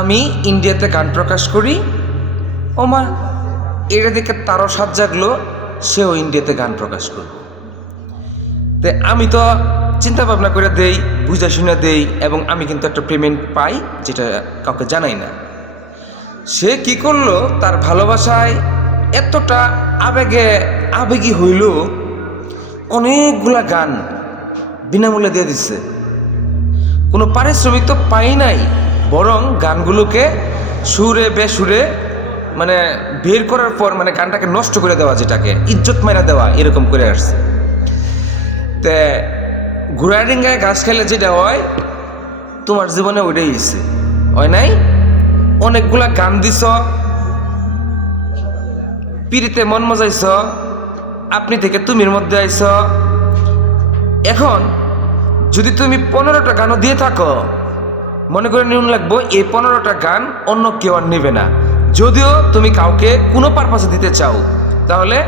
আমি ইন্ডিয়াতে গান প্রকাশ করি, ও মা এটা দেখে তারও সাজ জাগলো, সেও ইন্ডিয়াতে গান প্রকাশ করব। তো আমি তো চিন্তা ভাবনা করে দেই, বুঝা শুনে দেই, এবং আমি কিন্তু একটা পেমেন্ট পাই যেটা কাউকে জানাই না। সে কি করলো, তার ভালোবাসায় এতটা আবেগী হইল, অনেকগুলা গান বিনামূল্যে দিয়ে দিচ্ছে। কোনো পারিশ্রমিক তো পাই নাই, বরং গানগুলোকে সুরে বেসুরে মানে বের করার পর মানে গানটাকে নষ্ট করে দেওয়া, যেটাকে ইজ্জত মাইরা দেওয়া, এরকম করে আসছে। তে ঘোড়া ডিঙ্গায় ঘাস খেলে যেটা হয়, তোমার জীবনে ওইটাই হয়েছে, হয় নাই? অনেকগুলা গান দিছ, পিড়িতে মন মজাইছ, আপনি থেকে তুমির মধ্যে আইছ। এখন যদি তুমি 15টা গানও দিয়ে থাকো, মনে করে নিউন লাগবো এই 15টা গান অন্য কেউ আর নেবে না। যদিও তুমি কাউকে কোনো পারপাসে দিতে চাও, তাহলে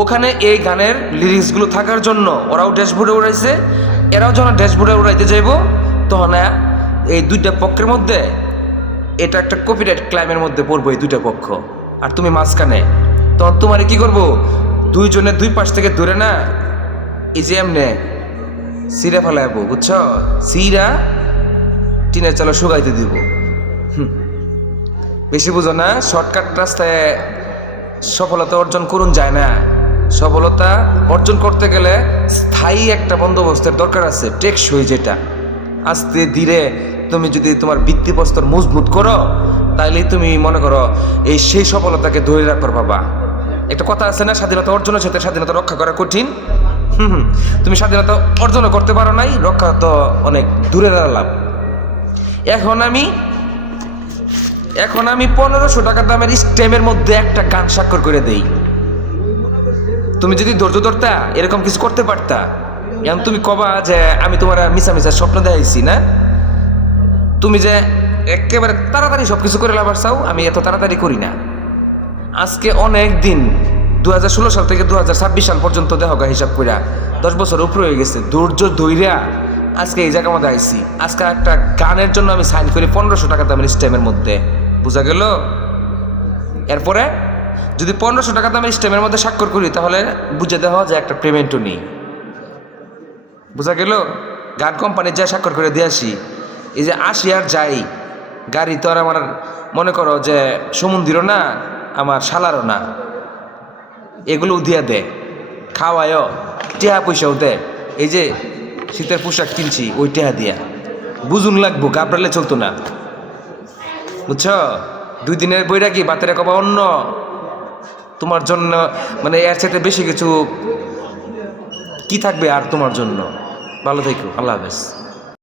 ওখানে এই গানের লিরিক্সগুলো থাকার জন্য ওরাও ড্যাশবোর্ডে উড়াইছে, এরাও যখন ড্যাশবোর্ডে উড়াইতে যাইব, তখন এই দুইটা পক্ষের মধ্যে এটা একটা কপিরাইট ক্লাইমের মধ্যে পড়বো, এই দুইটা পক্ষ। আর তুমি মাঝখানে, তখন তোমার কি করবো, দুইজনের দুই পাশ থেকে ধরে না, এই যে এমনে সিরা ফেলাইবো, বুঝছ? সিরা টিনের চালা শুকাইতে দিব। বেশি বুঝো না, শর্টকাট রাস্তায় সফলতা অর্জন করুন যায় না। সফলতা অর্জন করতে গেলে স্থায়ী একটা বন্দোবস্তের দরকার আছে, টেকসই, যেটা আস্তে ধীরে তুমি যদি তোমার ভিত্তিপ্রস্তর মজবুত করো, তাইলে তুমি মনে করো সেই সফলতাকে ধরে রাখতে পারবা। একটা কথা আছে না, স্বাধীনতা অর্জনের সাথে স্বাধীনতা রক্ষা করা কঠিন। তুমি স্বাধীনতা অর্জনও করতে পারো নাই, রক্ষা তো অনেক দূরে দাঁড়ালাম। এখন আমি 1500 টাকা দামের স্টেমের মধ্যে একটা গান স্বাক্ষর করে দেই। তুমি যদি ধৈর্য ধরতা, এরকম কিছু করতে পারতা। এখন তুমি কবা যে আমি তোমার মিশা স্বপ্ন দেখাইছি না, তুমি যে একেবারে তাড়াতাড়ি সবকিছু করে লাভার চাও, আমি এত তাড়াতাড়ি করি না। আজকে অনেক দিন, 2016 সাল থেকে 2026 সাল পর্যন্ত দেখা হিসাব কইরা 10 বছর উপরে হয়ে গেছে, ধৈর্য ধৈর্যা আজকে এই জায়গার মধ্যে আইছি। আজকে একটা গানের জন্য আমি সাইন করি 1500 টাকা দামের স্টেমের মধ্যে, বোঝা গেল? এরপরে যদি 1500 টাকা দামের স্টেমের মধ্যে স্বাক্ষর করি, তাহলে বুঝে দেওয়া যে একটা পেমেন্টও নেই, বোঝা গেল? গান কোম্পানির যা স্বাক্ষর করে দিয়ে আসি, এই যে আসি আর যাই, গাড়ি তো আর আমার মনে করো যে সমুদ্রেরও না, আমার শালারও না, এগুলো দিয়া দে, খাওয়ায়ও, টেহা পয়সাও দে। এই যে শীতের পোশাক কিনছি, ওই টেহা দিয়া, বুঝুন লাগবো, গাবড়ালে চলতো না, বুঝছ? 2 দিনের বইটা কি বাতের কবা অন্য তোমার জন্য, মানে এর সাথে বেশি কিছু কি থাকবে আর তোমার জন্য? ভালো থেকো, আল্লাহ হাফেজ।